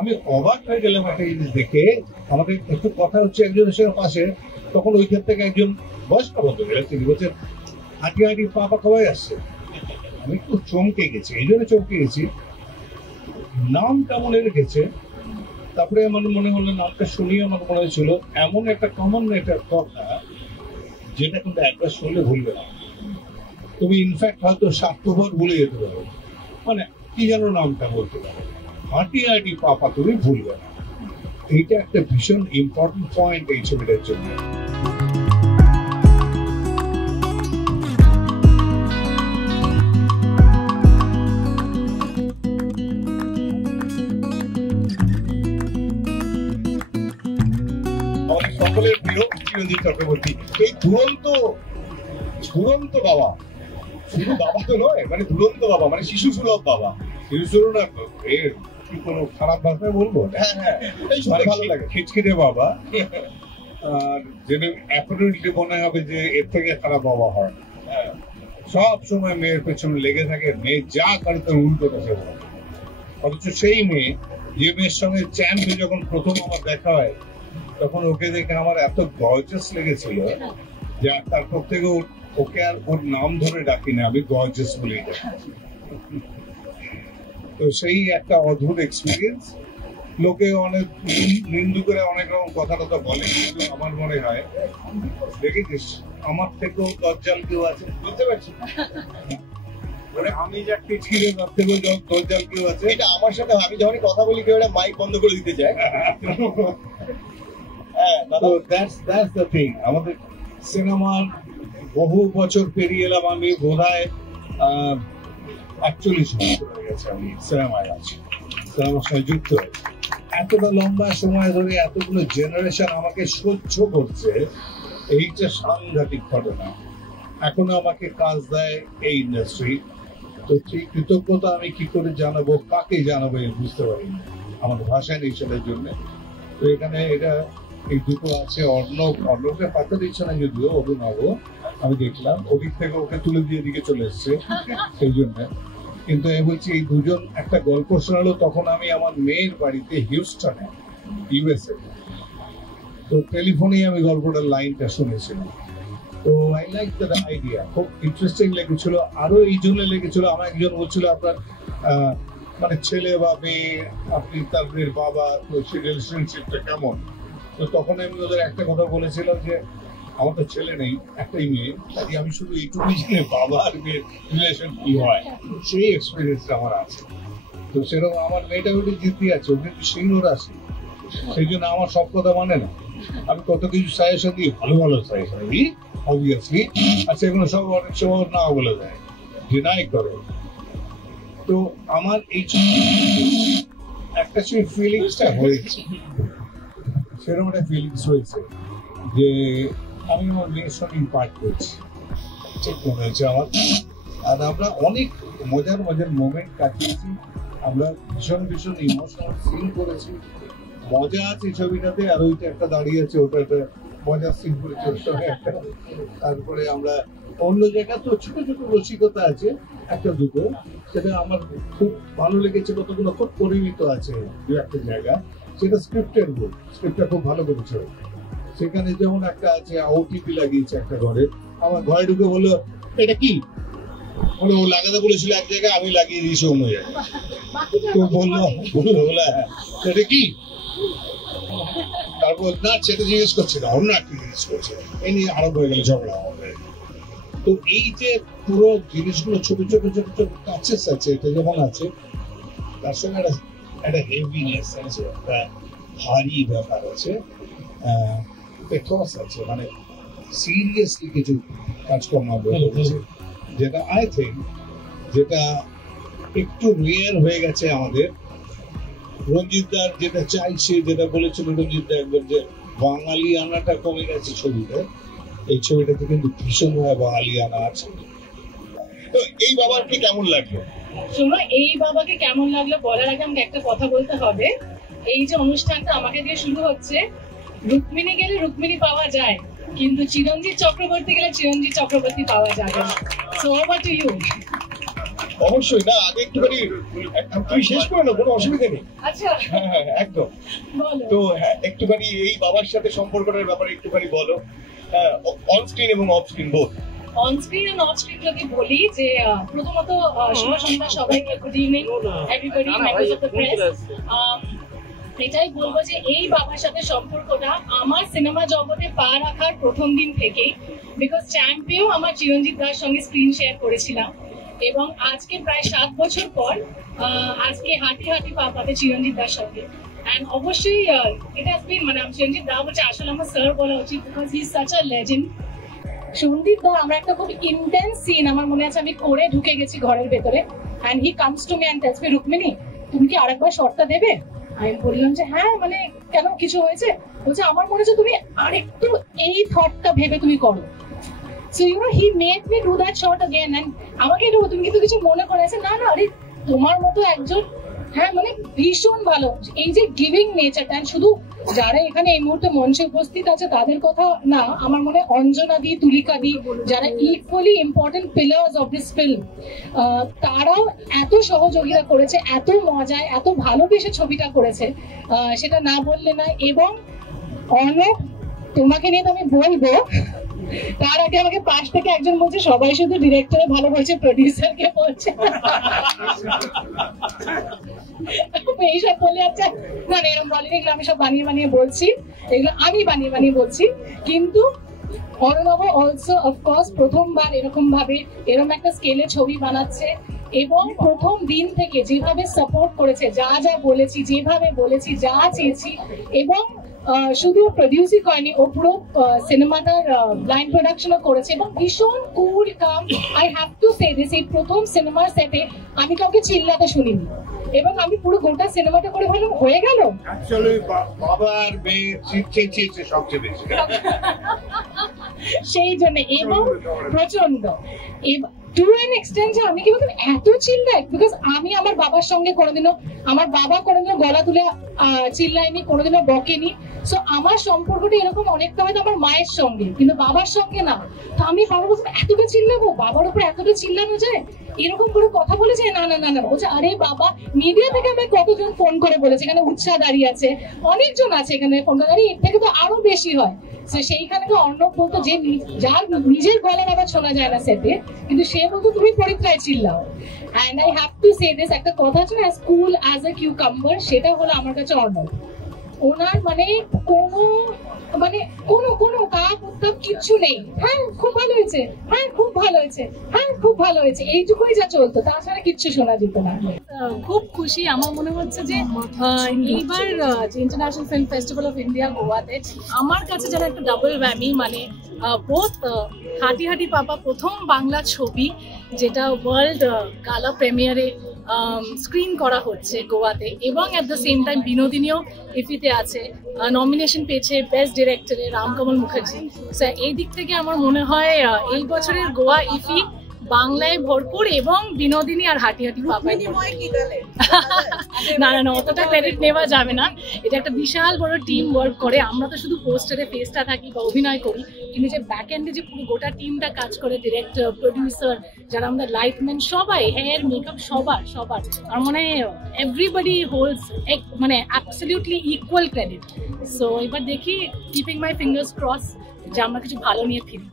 আমি অবাক হয়ে গেলাম একটা জিনিস দেখে। আমাদের একটু কথা হচ্ছে একজনের সঙ্গে পাশে, তখন ওইখান থেকে একজন বয়স্ক ভদ্রমহিলা তিনি বলছেন হাঁটি হাঁটি পা খাওয়াই আসছে। আমি একটু চমকে গেছি, এই জন্য চমকে গেছি নামটা মনে রেখেছে। তারপরে আমার মনে হলো নামটা শুনিয়ে আমার মনে হয়েছিল এমন একটা কমন একটা কথা যেটা কিন্তু একবার শুনলে ভুলবে না তুমি, ইনফ্যাক্ট হয়তো 7বার ভুলে যেতে পারো। মানে কি যেন নামটা বলতে পারো, হাঁটি হাঁটি পা তুমি ভুলবে না। এইটা একটা ভীষণ ইম্পর্টেন্ট পয়েন্ট এই ছবিটার জন্য। সকলের প্রিয় চিরঞ্জিত চক্রবর্তী, এই দুরন্ত বাবা, শুধু বাবা তো নয়, মানে দুরন্ত বাবা, মানে শিশু সুলভ বাবা। শিশু সুলভ না এর কি কোনো খারাপ ভাষায় বলবো? হ্যাঁ, ভালো লাগে, খিচখিচে বাবা। আর যেটা অ্যাপারেন্টলি মনে হবে যে এর থেকে খারাপ বাবা হয়। সব সময় মেয়ের পেছনে লেগে থাকে, মেয়ে যা করে তার উল্টোটা সে বলে। অথচ সেই মেয়ে, যে মেয়ের সঙ্গে চ্যাম্পে যখন প্রথম আমার দেখা হয়, তখন ওকে দেখে আমার এত গর্জাস লেগেছিল যে তারপর থেকে ওকে আর ওর নাম ধরে ডাকি না, আমি গর্জাস বলেই ডাকি। তো সেই একটা অদ্ভুত এক্সপিরিয়েন্স। লোকে অনেক নিন্দু করে অনেক রকম কথা টথা বলে, কিন্তু আমার মনে হয় দেখেছিস আমার থেকেও দজ্জাল কেউ আছে, বুঝতে পারছি আমি যা খিচখিচে তার থেকেও দজ্জাল কেউ আছে। এটা আমার সাথে আমি যখনই কথা বলি কেউ একটা মাইক বন্ধ করে দিতে চায়। That's the thing. আমাদের সিনেমার বহু বছর পেরিয়ে এলাম, আমি বোধহয় 41 বছর হয়ে গেছে আমি সিনেমায় আছি, সিনেমার সঙ্গে যুক্ত হয়েছি। এতটা লম্বা সময় ধরে এতগুলো জেনারেশন আমাকে সহ্য করছে, এইটা সাংঘাতিক ঘটনা। এখনো আমাকে কাজ দেয় এই ইন্ডাস্ট্রি। তো সেই কৃতজ্ঞতা আমি কি করে জানাবো, কাকে জানাবো বুঝতে পারি না, আমার ভাষায় নেই সেটার জন্য। তো এখানে এটা এই দুটো আছে, অর্ণবকে পাতা দিচ্ছে না যদিও, অভিনব আমি দেখলাম ওদিক থেকে ওকে তুলে দিয়ে দিকে চলে এসছে সেই জন্য। কিন্তু আমি বলছি এই দুজন একটা গল্প শোনালো, তখন আমি আমার মেয়ের বাড়িতে হিউস্টনে ইউএসএ, তো টেলিফোনেই আমি গল্পটার লাইনটা শুনেছিলাম। তো আই লাইক দ্যাট আইডিয়া, খুব ইন্টারেস্টিং লেগেছিল। আরো এই জন্য লেগেছিল, আমার একজন বলছিল আপনার মানে ছেলে বা মেয়ে, আপনি তাদের বাবা, তো সেই রিলেশনশিপটা কেমন। তো তখন আমি ওদের একটা কথা বলেছিলাম যে আমার তো ছেলে নেই, একটাই মেয়ে, কাজে আমি শুধু এইটুকুই জানি বাবা আর মেয়ের রিলেশন কি হয়, সেই এক্সপিরিয়েন্সটা আমার আছে। তো সেরকম আমার মেয়েটা ওটি জিদ্দি আছে, ও কিন্তু সিংহ রাশি, সেই জন্য আমার সব কথা মানে না। আমি কত কিছু সাজেশন দিই, ভালো সাজেশন দিই অবভিয়াসলি, আর সেগুলো সব অনেক সময় না বলে দেয়, ডিনাই করে। তো আমার এই একটা সেই ফিলিংসটা হয়েছে, সেরকম একটা ফিলিংস হয়েছে যে আমি আমার মেয়ের সঙ্গে পাঠ করছি, ঠিক মনে হয়েছে আমার। আর আমরা অনেক মজার মোমেন্ট কাটিয়েছি, আমরা ভীষণ ইমোশনাল ফিল করেছি, মজা আছে ছবিটাতে। আর ওইটা একটা দাঁড়িয়ে আছে, ওটা একটা মজার সিন করেছে ওর সঙ্গে একটা। তারপরে আমরা অন্য জায়গায় তো ছোট রসিকতা আছে একটা দুটো, সেটা আমার খুব ভালো লেগেছে। কতগুলো খুব পরিমিত আছে দু একটা জায়গা, সেটা স্ক্রিপ্টের বই, স্ক্রিপ্টটা খুব ভালো করেছে। সেখানে যেমন একটা আছে ওটিপি লাগিয়েছে একটা ঘরে, আমার ঘরে ঢুকে বললো এটা কি, বলে ও লাগাতে বলেছিল এক জায়গায়, আমি লাগিয়ে দিয়েছি অন্য জায়গায়। তো বললো এটা কি, তারপর না সেটা জিজ্ঞেস করছে না, অন্য একটা জিজ্ঞেস করছে, এই নিয়ে আরম্ভ হয়ে গেল ঝগড়া আমাদের। তো এই যে পুরো জিনিসগুলো ছোট টাচেস আছে, এটা যেমন আছে তার সঙ্গে একটা হেভিনেস আছে, একটা ভারী ব্যাপার আছে, পেথস আছে, মানে সিরিয়াসলি কিছু কাজকর্ম হচ্ছে, যেটা আই থিঙ্ক যেটা একটু রেয়ার হয়ে গেছে আমাদের। রঞ্জিতদার যেটা চাইছে, যেটা বলেছিল রঞ্জিতদা একবার, যে বাঙালি আনাটা কমে গেছে ছবিতে, এই ছবিটাতে কিন্তু ভীষণভাবে বাঙালি আনা আছে। তো এই বাবাকে কেমন লাগলো? শোনো, এই বাবাকে কেমন লাগলো বলার আগে আমাকে একটা কথা বলতে হবে। এই যে অনুষ্ঠানটা আমাকে দিয়ে শুরু হচ্ছে, রুক্মিণী গেলে রুক্মিণী পাওয়া যায়, কিন্তু চিরঞ্জিত চক্রবর্তী গেলে চিরঞ্জিত চক্রবর্তী পাওয়া যাবে। So over to you. অবশ্যই না, আগে একটুখানি তুমি শেষ করে নাও, কোনো অসুবিধা নেই। আচ্ছা হ্যাঁ একদম। তো হ্যাঁ, একটুখানি এই বাবার সাথে সম্পর্কটার ব্যাপারে একটুখানি বলো, অন স্ক্রিন এবং off screen both. On screen end off screen যদি বলি যে প্রথমত শুভ সন্ধ্যা সবাইকে, good evening everybody, members of the press. এটাই বলবো যে এই বাবার সাথে সম্পর্কটা আমার সিনেমা জগতে পা রাখার প্রথম দিন থেকেই, বিকজ চ্যাম্পিয়ন আমার চিরঞ্জিত দার সঙ্গে স্ক্রিন শেয়ার করেছিলাম, এবং আজকে প্রায় 7 বছর পর আজকে হাঁটি হাঁটি পা পাতে চিরঞ্জিত দার সঙ্গে। And অবশ্যই এটা বিন মানে আমি চিরঞ্জিত দা বলছে, আসলে আমার স্যার বলা উচিত, because he is such a legend. Sandeep da, আমরা একটা খুব ইন্টেন্স সিন আমার মনে আছে আমি করে ঢুকে গেছি ঘরের ভেতরে, and he comes to me and tells me, Rukmini তুমি কি আরেকবার শর্টটা দেবে? আমি বললাম যে হ্যাঁ, মানে কেন, কিছু হয়েছে? বলছে আমার মনে হচ্ছে তুমি আরেকটু এই থটটা ভেবে তুমি করো। So you know, he made me do that shot again, and আমাকে এটা তুমি কিন্তু কিছু মনে করে আছে না, না আরে তোমার মতো একজন, হ্যাঁ মানে ভীষণ ভালো এই যে গিভিং নেচারটা। শুধু যারা এখানে এই মুহূর্তে মঞ্চে উপস্থিত আছে তাদের কথা না, আমার মনে হয় অঞ্জনা দি, তুলিকা দি, যারা equally important pillars of this film, তারাও এত সহযোগিতা করেছে, এত মজায়, এত ভালোবেসে ছবিটা করেছে, সেটা না বললে না। এবং অনেক তোমাকে নিয়ে তো আমি বলবো, তার আগে আমাকে পাশ থেকে একজন বলছে সবাই শুধু ডিরেক্টরে ভালো বলছে, প্রডিউসারকে বলছে এইসব বলে। আচ্ছা না এরকম বলিনি, এগুলো আমি সব বানিয়ে বানিয়ে বলছি, এগুলো আমি বানিয়ে বানিয়ে বলছি। কিন্তু অর্ণব অলসো অফকোর্স প্রথমবার এরকম ভাবে এরকম একটা স্কেলে ছবি বানাচ্ছে, এবং প্রথম দিন থেকে যেভাবে সাপোর্ট করেছে, যা যা বলেছি, যেভাবে বলেছি, যা চেয়েছি, এবং শুধু প্রডিউসই করেনি, ও পুরো সিনেমাটার ব্লাইন্ড প্রোডাকশনও করেছে, এবং ভীষণ cool calm. I have to say this, এই প্রথম সিনেমার সেটে আমি কাউকে চিল্লাতে শুনিনি, এবং আমি পুরো গোটা সিনেমাটা করে ভাবলাম হয়ে গেল। অ্যাকচুয়ালি বাবার মেয়ে চেয়েছে সবচেয়ে বেশি সেই জন্য, এবং প্রচন্ড টু অ্যান এক্সটেন্ট যে আমি কি বলতাম এত চিল্লাই, বিকজ আমি আমার বাবার সঙ্গে কোনোদিনও, আমার বাবা কোনোদিনও গলা তুলে চিল্লায়নি, কোনোদিনও বকেনি। সো আমার সম্পর্কটা এরকম অনেকটা হয়তো আমার মায়ের সঙ্গে, কিন্তু বাবার সঙ্গে না। তো আমি বাবা বলছি এতটা চিল্লাবো, বাবার উপর এতটা চিল্লানো যায়, এরকম করে কথা বলেছে, না না না না বলছে আরে বাবা, মিডিয়া থেকে আমায় কতজন ফোন করে বলেছে, এখানে উৎসাহ দাঁড়িয়ে আছে, অনেকজন আছে এখানে ফোন করে, এর থেকে তো আরো বেশি হয়। সেইখানে তো অর্ণব বলতো যে যার নিজের গলার আবার শোনা যায় না সেটে, কিন্তু সে বলতো তুমি পরিত্রায় চিল্লাও। And I have to say this, একটা কথা আছে না, স্কুল অ্যাজ এ কিউকাম্বার, সেটা হলো আমার কাছে অর্ণব। ওনার মানে কোনো মানে কোনো কাপ উত্তাপ কিচ্ছু নেই, হ্যাঁ খুব ভালো হয়েছে, হ্যাঁ খুব ভালো হয়েছে, হ্যাঁ খুব ভালো হয়েছে, এইটুকুই যা চলতো, তাছাড়া কিচ্ছু শোনা যেত না। খুব খুশি আমার মনে হচ্ছে যে এইবার যে international film festival of India গোয়াতে আমার কাছে যেন একটা ডাবল ভ্যামি, মানে বোথ হাঁটি হাঁটি পাপা প্রথম বাংলা ছবি যেটা ওয়ার্ল্ড গালা প্রিমিয়ারে স্ক্রিন করা হচ্ছে গোয়াতে, এবং অ্যাট দ্য সেম টাইম বিনোদিনীও ইফিতে আছে, নমিনেশন পেয়েছে বেস্ট ডিরেক্টরে রামকমল মুখার্জি। এই দিক থেকে আমার মনে হয় এই বছরের গোয়া ইফি বাংলায় ভরপুর, এবং বিনোদিনী আর হাঁটি হাঁটি পাপাই। না না না, অতটা ক্রেডিট নেওয়া যাবে না, এটা একটা বিশাল বড় টিম ওয়ার্ক করে। আমরা তো শুধু পোস্টারে ফেসটা থাকি বা অভিনয় করি, কিন্তু যে ব্যাক এন্ডে যে পুরো গোটা টিমটা কাজ করে, ডিরেক্টর, প্রডিউসার, যারা আমাদের লাইটম্যান, সবাই, হেয়ার মেকআপ, সবার আর মানে এভরিবডি হোল্ডস মানে অ্যাবসলিউটলি ইকুয়াল ক্রেডিট। সো এবার দেখি, কিপিং মাই ফিঙ্গার্স ক্রস যে আমরা কিছু ভালো নিয়ে ফিরি।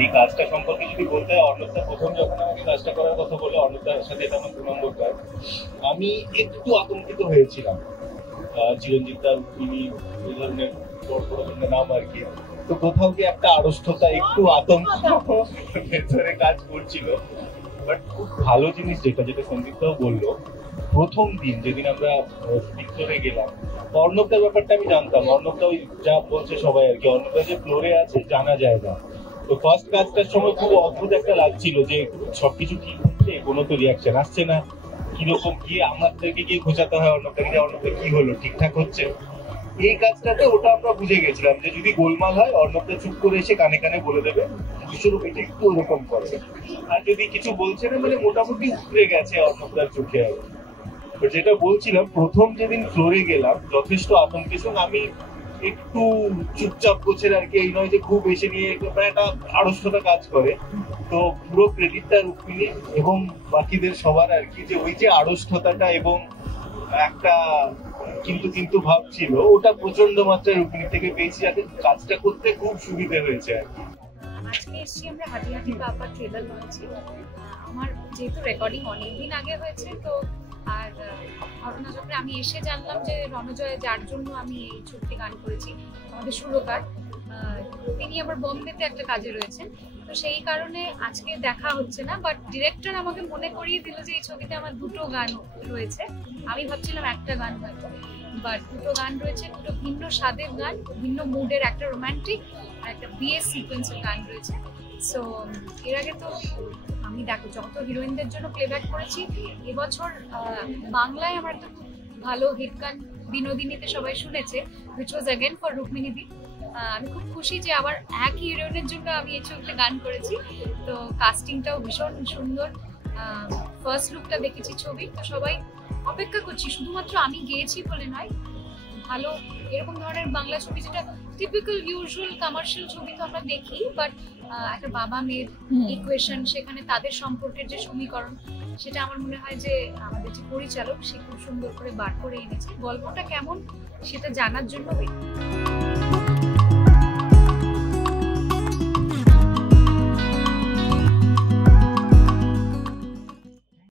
এই কাজটা সম্পর্কে যদি বলতে হয়, অর্ণবদা প্রথম যখন আমাকে কাজটা করার কথা বলে, অর্ণবদার সাথে এটা আমার 2 নম্বর কাজ, আমি একটু আতঙ্কিত হয়েছিলাম। চিরঞ্জিত দার তিনি এই ধরনের বড় ধরনের নাম আর কি, তো কোথাও কি একটা আড়ষ্টতা, একটু আতঙ্ক ভেতরে কাজ করছিল। বাট খুব ভালো জিনিস যেটা সন্দীপদাও বললো, প্রথম দিন যেদিন আমরা ভিক্টোরে গেলাম, অর্ণবদার ব্যাপারটা আমি জানতাম, অর্ণবদা ওই যা বলছে সবাই আর কি, অর্ণবদা যে ফ্লোরে আছে জানা যায় না। তো ফার্স্ট কাজটার সময় খুব অদ্ভুত একটা লাগছিল যে সবকিছু ঠিক হচ্ছে, কোনো তো রিয়াকশন আসছে না, কিরকম কি আমাদেরকে গিয়ে খোঁচাতে হয় অর্ণবদাকে যে অর্ণবদা কি হলো, ঠিকঠাক হচ্ছে। এই কাজটাতে ওটা আমরা বুঝে গেছিলাম যে যদি গোলমাল হয়, অর্ণবদা চুপ করে এসে কানে কানে বলে দেবে, বিশ্বরূপ এটা একটু ওরকম করে, আর যদি কিছু বলছে না মানে মোটামুটি উতরে গেছে অর্ণবদার চোখে আর কি। যেটা বলছিলাম, প্রথম যেদিন ফ্লোরে গেলাম যথেষ্ট আতঙ্কের সঙ্গে আমি একটু চুপচাপ গোছের আর কি, এই নয় যে খুব এসে নিয়ে একটা আড়ষ্টতা কাজ করে। তো পুরো ক্রেডিটটা রুক্মিণী এবং বাকিদের সবার আর কি, যে ওই যে আড়ষ্টতাটা এবং একটা কিন্তু কিন্তু ভাব ছিল, ওটা প্রচন্ড মাত্রায় রুক্মিণী থেকে পেয়েছি, যাতে কাজটা করতে খুব সুবিধা হয়েছে আর কি। আজকে এসেছি আমরা হাঁটি বাবা ট্রেলার করেছি। আমার যেহেতু রেকর্ডিং অনেকদিন আগে হয়েছে, তো আর ঘটনাচক্রে আমি এসে জানলাম যে রণজয়, যার জন্য আমি এই ছবিতে গান করেছি, আমাদের সুরকার, তিনি আবার বম্বেতে একটা কাজে রয়েছেন। তো সেই কারণে আজকে দেখা হচ্ছে না, বাট ডিরেক্টর আমাকে মনে করিয়ে দিল যে এই ছবিতে আমার দুটো গান রয়েছে। আমি ভাবছিলাম একটা গান হয়তো, বাট দুটো গান রয়েছে, দুটো ভিন্ন স্বাদের গান, ভিন্ন মুডের, একটা রোমান্টিক আর একটা বিয়ে সিকোয়েন্সের গান রয়েছে। সো এর আগে তো আমি দেখো যত হিরোইনদের জন্য প্লেব্যাক করেছি, এবছর বাংলায় আমার একটা খুব ভালো হিট গান বিনোদিনীতে সবাই শুনেছে, which was again for Rukmini di. আমি খুব খুশি যে আবার একই হিরোইনের জন্য আমি এই ছবিতে গান করেছি। তো কাস্টিংটাও ভীষণ সুন্দর, ফার্স্ট লুকটা দেখেছি ছবি, তো সবাই অপেক্ষা করছি, শুধুমাত্র আমি গেয়েছি বলে নয়, ভালো এরকম ধরনের বাংলা ছবি যেটা টিপিক্যাল ইউজুয়াল কমার্শিয়াল ছবি তো আমরা দেখি, বাট একটা বাবা মেয়ের ইকুয়েশন, সেখানে তাদের সম্পর্কের যে সমীকরণ, সেটা আমার মনে হয় যে আমাদের যে পরিচালক সে খুব সুন্দর করে বার করে এনেছে। গল্পটা কেমন সেটা জানার জন্য